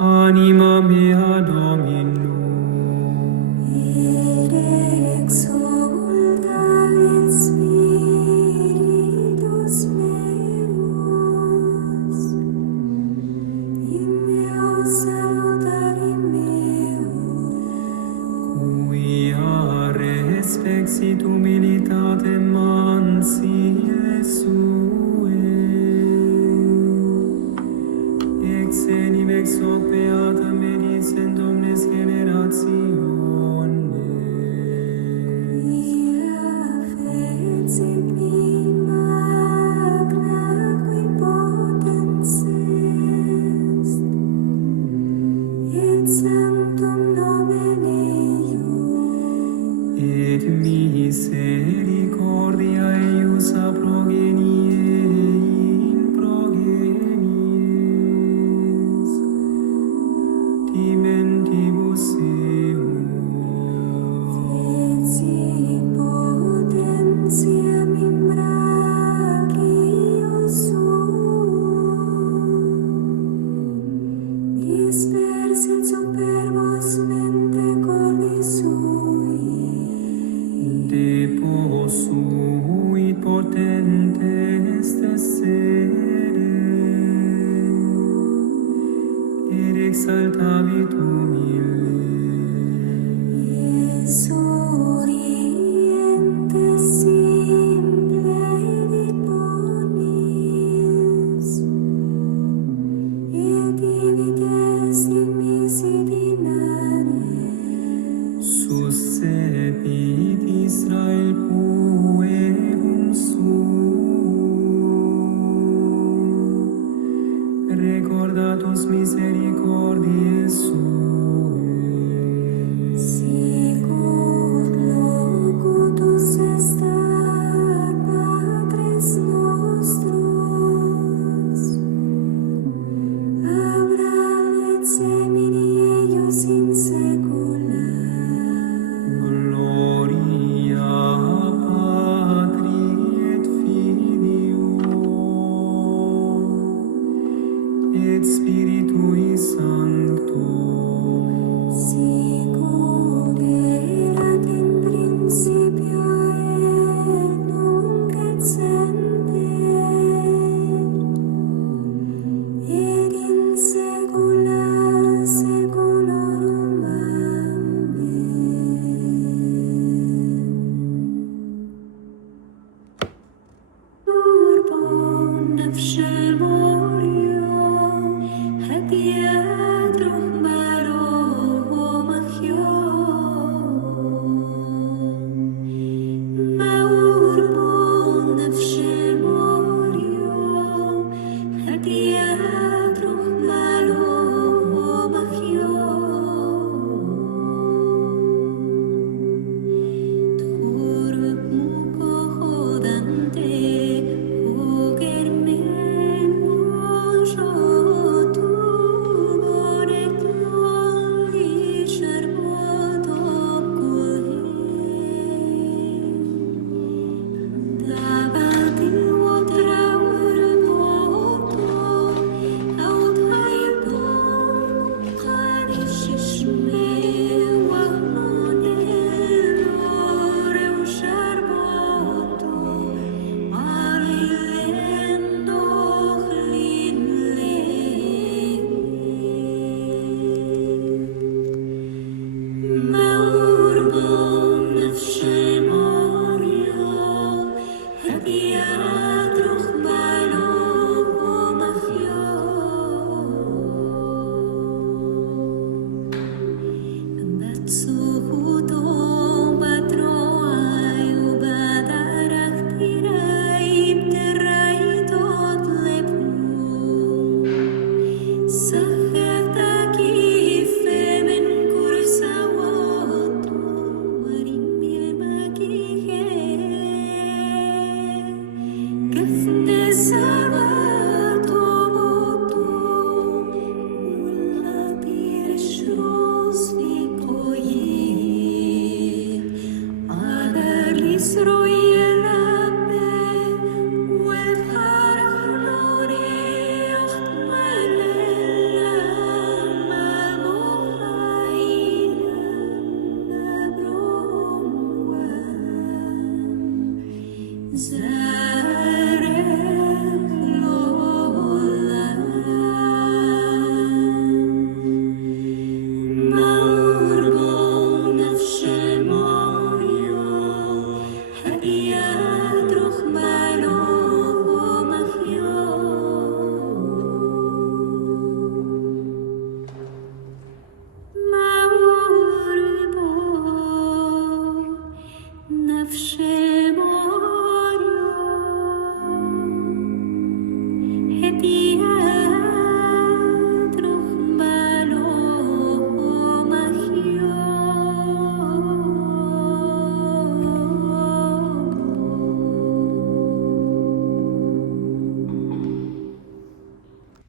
Anima mea Domino, et exulta in spiritus meus, in Deus salutarim meum, quia respexit humilitatem mansiae suae, ex enim ex hoc beata medicent omnes generationes. quia fecit me magna qui potens est, et sanctum nomen eius, Et misericordia eius a progenie in progenies, dimentibus eum, et potentiam in brachio suum, dispersit superbos mente cordis sui, deposuit potentes essere, et exaltavit humile. Sorientes simple vit bonis, et divides dimisi dinare, Suscepit Israel puerum suum, recordatus misericordiae suae. sicut locutus est ad patres nostros, Abraham et semini eius in saecula. Gloria Patri et Filio et Spiritui Sancto, Sicut erat in principio et nunc et semper, et in saecula saeculorum. Amen. Urbum nafshe morio, hadiat ruh maro machyo, ma urbum nafshe morio, hadiat ruh maro machyo. Turb muco hodante, hoger men mojo tu bonet lolli sherbot opkulhe. Davant il watraur moto, aut haibon qadish shme wahmonero reu sherboto, marilendo linle. Ma urbum nafshe morio, hadiat ruh malo machyo. Batsuhutom batroai ubadarach tirai bterai tot lepum, sacheta kifemen kursa wotu marimie magihe, kefne sava